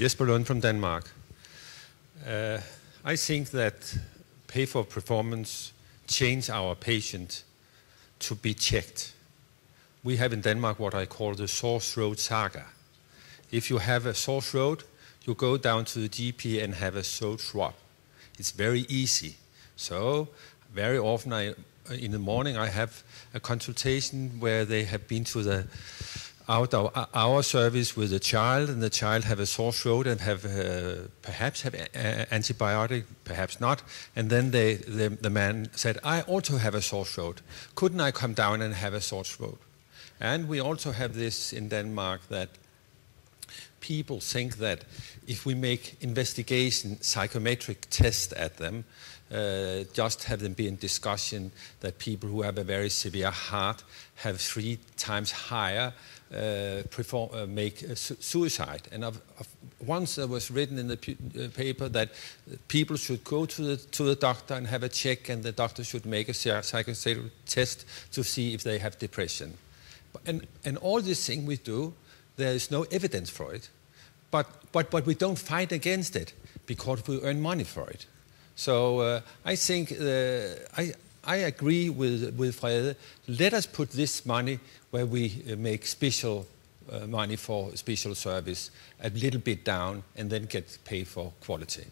Jesper Lund from Denmark. I think that pay for performance change our patient to be checked. We have in Denmark what I call the sore throat saga. If you have a sore throat, you go down to the GP and have a throat swab. It's very easy. So very often in the morning I have a consultation where they have been to the our service with a child, and the child have a sore throat and have perhaps have antibiotic, perhaps not. And then the man said, I also have a sore throat. Couldn't I come down and have a sore throat? And we also have this in Denmark that people think that if we make investigation psychometric test at them, just have them be in discussion, that people who have a very severe heart have 3 times higher make suicide. And once there was written in the paper that people should go to the doctor and have a check, and the doctor should make a psychometric test to see if they have depression. And all this thing we do, there is no evidence for it, but we don't fight against it because we earn money for it. So I think I agree with Frede. Let us put this money where we make special money for special service a little bit down, and then get paid for quality.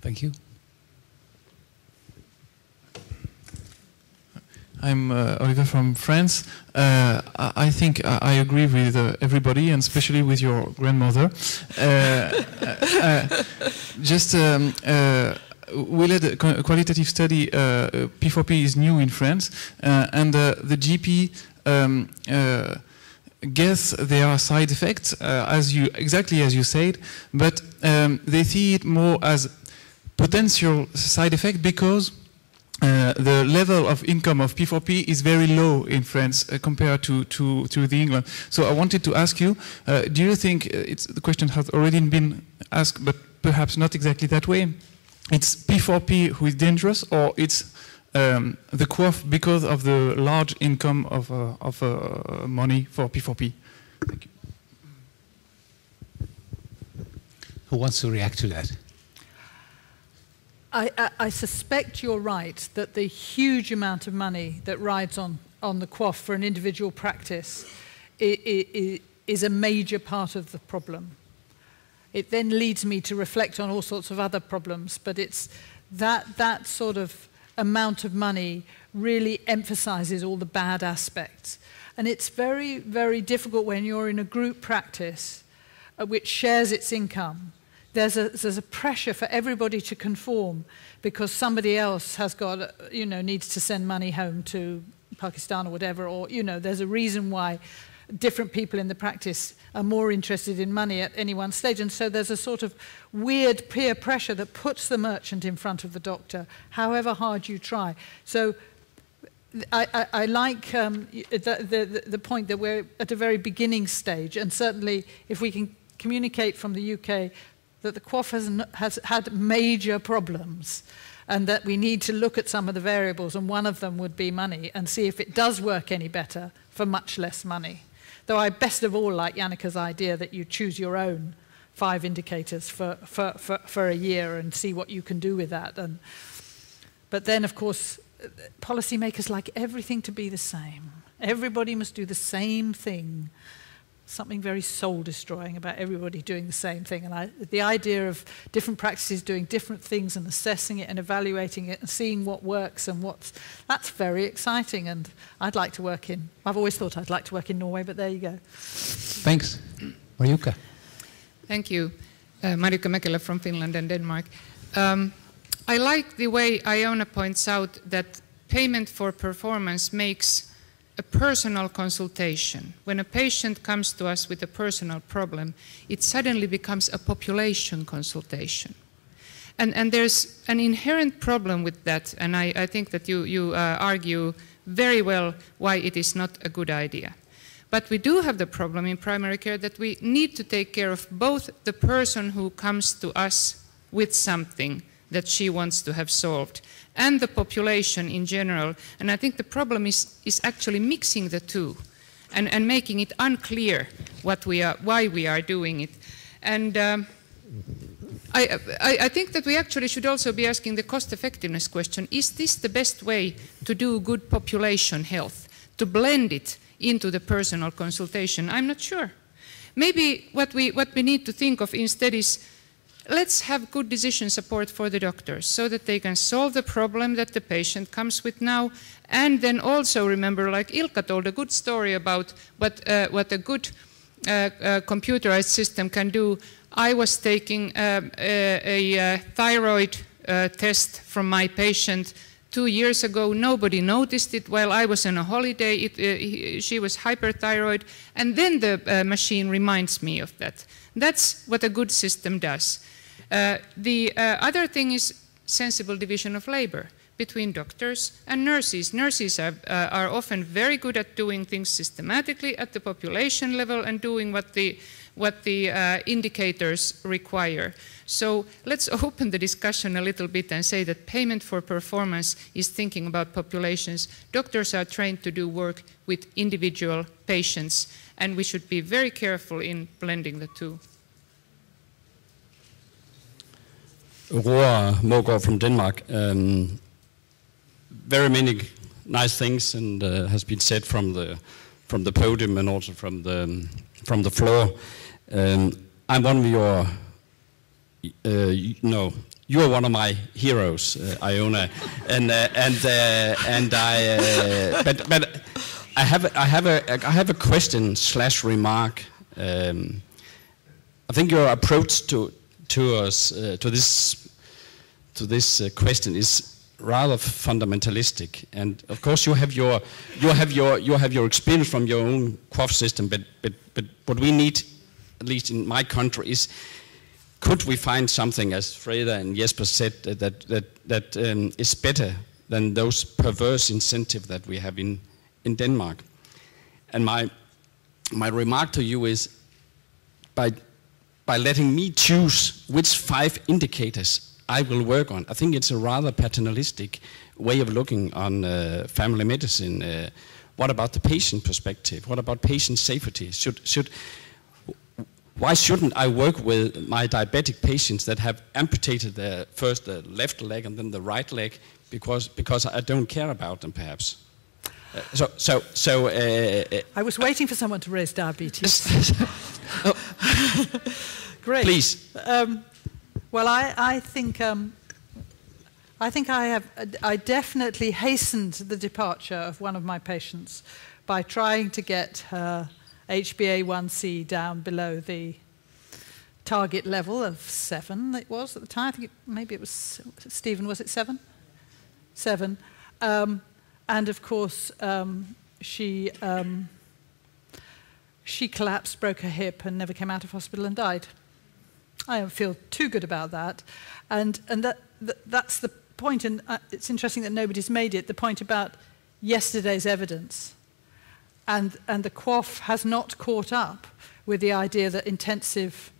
Thank you. I'm Oliver from France. I think I agree with everybody, and especially with your grandmother. We led a qualitative study. P4P is new in France, and the GP guess there are side effects, exactly as you said, but they see it more as potential side effect because the level of income of P4P is very low in France compared to the England. So I wanted to ask you, do you think, the question has already been asked, but perhaps not exactly that way, it's P4P who is dangerous, or it's the QOF because of the large income of money for P4P? Thank you. Who wants to react to that? I suspect you're right that the huge amount of money that rides on the QOF for an individual practice is a major part of the problem. It then leads me to reflect on all sorts of other problems, but it's that sort of amount of money really emphasizes all the bad aspects. And it's very, very difficult when you're in a group practice which shares its income. There's a pressure for everybody to conform because somebody else has got, needs to send money home to Pakistan or whatever, or, there's a reason why different people in the practice are more interested in money at any one stage. And so there's a sort of weird peer pressure that puts the merchant in front of the doctor, however hard you try. So I like the point that we're at a very beginning stage, and certainly if we can communicate from the UK that the QOF has had major problems, and that we need to look at some of the variables, and one of them would be money, and see if it does work any better for much less money. Though I best of all like Jannike's idea that you choose your own 5 indicators for a year and see what you can do with that. But then, of course, policymakers like everything to be the same. Everybody must do the same thing. Something very soul-destroying about everybody doing the same thing. And the idea of different practices doing different things and assessing it and evaluating it and seeing what works and that's very exciting. And I'd like to work I've always thought I'd like to work in Norway, but there you go. Thanks. Marjuka. Thank you. Marjuka Mäkelä from Finland and Denmark. I like the way Iona points out that payment for performance makes a personal consultation. When a patient comes to us with a personal problem, it suddenly becomes a population consultation. And there's an inherent problem with that, and I think that you argue very well why it is not a good idea. But we do have the problem in primary care that we need to take care of both the person who comes to us with something that she wants to have solved, and the population in general. And I think the problem is actually mixing the two and making it unclear why we are doing it. And I think that we actually should also be asking the cost-effectiveness question. Is this the best way to do good population health, to blend it into the personal consultation? I'm not sure. Maybe what we need to think of instead is, let's have good decision support for the doctors so that they can solve the problem that the patient comes with now, and then also remember, like Ilkka told a good story about what a good computerized system can do. I was taking a thyroid test from my patient 2 years ago. Nobody noticed it while I was on a holiday. She was hyperthyroid, and then the machine reminds me of that. That's what a good system does. The other thing is sensible division of labor between doctors and nurses. Nurses are often very good at doing things systematically at the population level and doing what the indicators require. So let's open the discussion a little bit and say that payment for performance is thinking about populations. Doctors are trained to do work with individual patients, and we should be very careful in blending the two. Roar Mågaard from Denmark. Very many nice things and has been said from the podium and also from the floor. I'm one of your, you are one of my heroes, Iona, but I have a question / remark. I think your approach to this question is rather fundamentalistic, and of course you have your experience from your own QOF system, but what we need, at least in my country, is could we find something, as Freda and Jesper said, that is better than those perverse incentives that we have in Denmark? And my remark to you is, by letting me choose which 5 indicators I will work on, I think it's a rather paternalistic way of looking on family medicine. What about the patient perspective? What about patient safety? Why shouldn't I work with my diabetic patients that have amputated first the left leg and then the right leg because I don't care about them, perhaps? I was waiting for someone to raise diabetes. Great. Please. Well, I think I definitely hastened the departure of one of my patients by trying to get her HbA1c down below the target level of 7. It was at the time. I think maybe it was Stephen. Was it 7? 7. And of course, she collapsed, broke her hip, and never came out of hospital and died. I don't feel too good about that, and that's the point. And it's interesting that nobody's made it. The point about yesterday's evidence, and the QOF has not caught up with the idea that intensive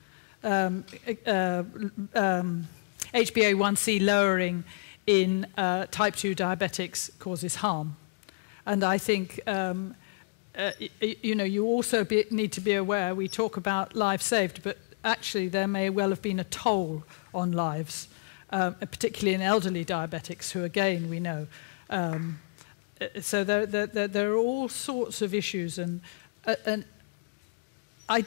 HbA1c lowering in type 2 diabetics causes harm. And I think, you also need to be aware, we talk about lives saved, but actually there may well have been a toll on lives, particularly in elderly diabetics, who again we know. So there are all sorts of issues, and I'm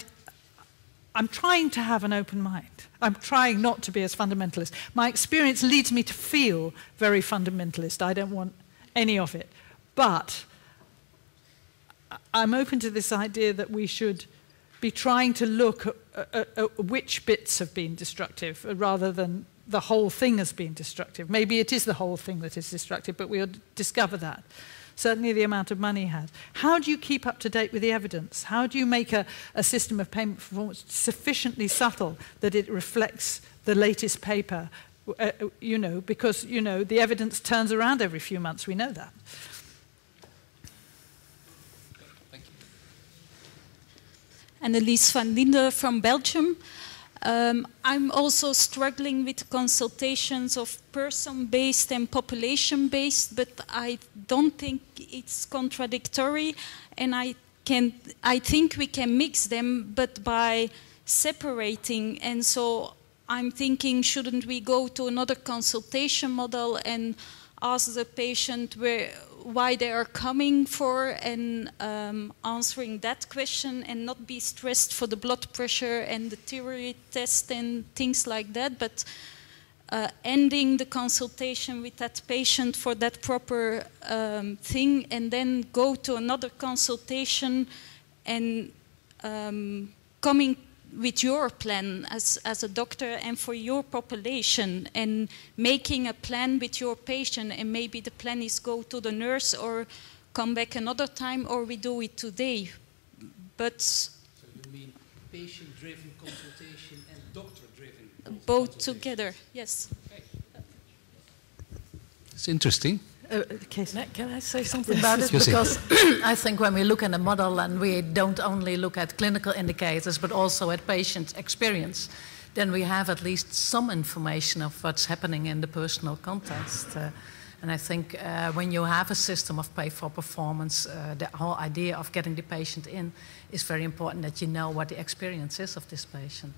trying to have an open mind. I'm trying not to be as fundamentalist. My experience leads me to feel very fundamentalist. I don't want any of it. But I'm open to this idea that we should be trying to look at which bits have been destructive rather than the whole thing has been destructive. Maybe it is the whole thing that is destructive, but we'll discover that. Certainly the amount of money has. How do you keep up to date with the evidence? How do you make a system of payment performance sufficiently subtle that it reflects the latest paper? Because, the evidence turns around every few months. We know that. Annelies van Linde from Belgium. I'm also struggling with consultations of person-based and population-based, but I don't think it's contradictory, and I I think we can mix them, but by separating. And so I'm thinking, shouldn't we go to another consultation model and ask the patient why they are coming for, and answering that question, and not be stressed for the blood pressure and the thyroid test and things like that, but ending the consultation with that patient for that proper thing, and then go to another consultation and coming with your plan as a doctor and for your population, and making a plan with your patient, and maybe the plan is go to the nurse or come back another time, or we do it today. But so you mean patient-driven consultation and doctor-driven? Both together, yes. It's interesting. Can I say something about it? Because I think when we look at a model and we don't only look at clinical indicators but also at patient experience, then we have at least some information of what's happening in the personal context. And I think when you have a system of pay for performance, the whole idea of getting the patient in is very important, that you know what the experience is of this patient.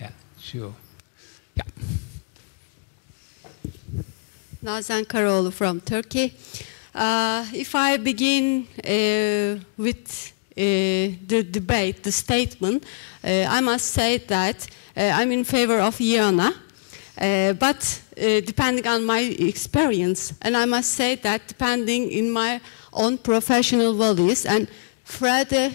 Yeah, sure. Yeah. Nazan Karaoğlu from Turkey. If I begin with the debate, the statement, I must say that I'm in favor of Iona, but depending on my experience, and I must say that depending in my own professional values, and Fred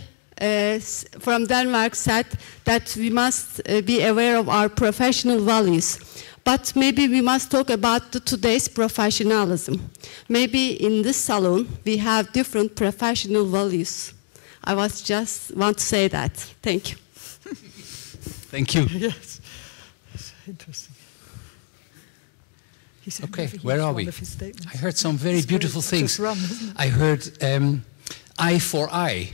from Denmark said that we must be aware of our professional values. But maybe we must talk about today's professionalism. Maybe in this salon we have different professional values. I was just want to say that. Thank you. Thank you. Yes. Interesting. Okay, where are we? I heard some very beautiful things. I heard eye for eye.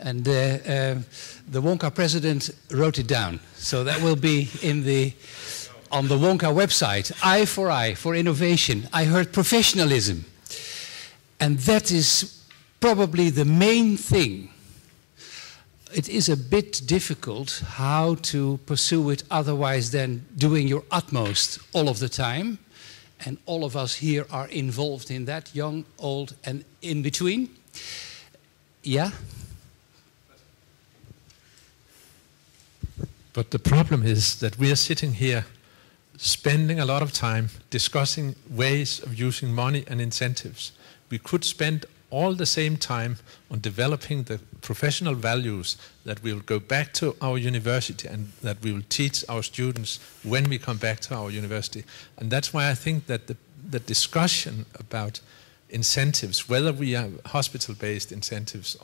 And the WONCA president wrote it down. So that will be on the WONCA website. Eye for innovation. I heard professionalism. And that is probably the main thing. It is a bit difficult how to pursue it otherwise than doing your utmost all of the time. And all of us here are involved in that, young, old, and in between. Yeah? But the problem is that we are sitting here spending a lot of time discussing ways of using money and incentives. We could spend all the same time on developing the professional values that we will go back to our university and that we will teach our students when we come back to our university. And that's why I think that the discussion about incentives, whether we are hospital-based incentives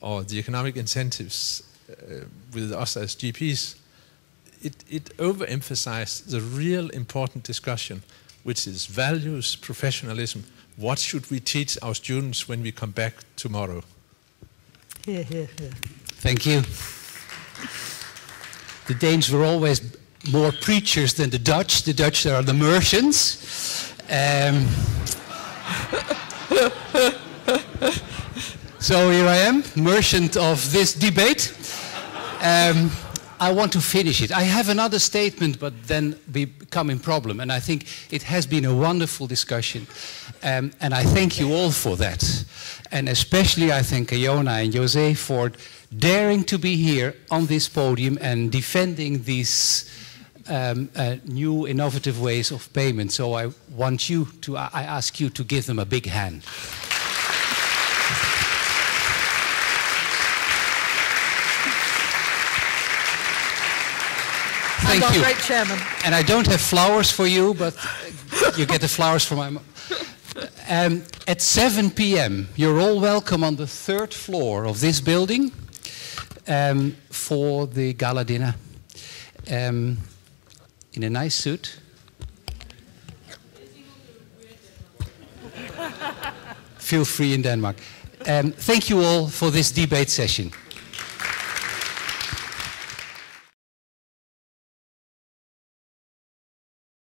or the economic incentives with us as GPs, it overemphasized the real important discussion, which is values, professionalism. What should we teach our students when we come back tomorrow? Here, here, here. Thank you. The Danes were always more preachers than the Dutch. The Dutch are the Mercians. So here I am, merchant of this debate. I want to finish it. I have another statement, but then become a problem. And I think it has been a wonderful discussion. And I thank you all for that. And especially I thank Iona and Jozé for daring to be here on this podium and defending these new innovative ways of payment. So I ask you to give them a big hand. Thank you. Great chairman. And I don't have flowers for you, but you get the flowers for my... At 7 p.m., you're all welcome on the 3rd floor of this building for the gala dinner. In a nice suit. Feel free in Denmark. Thank you all for this debate session.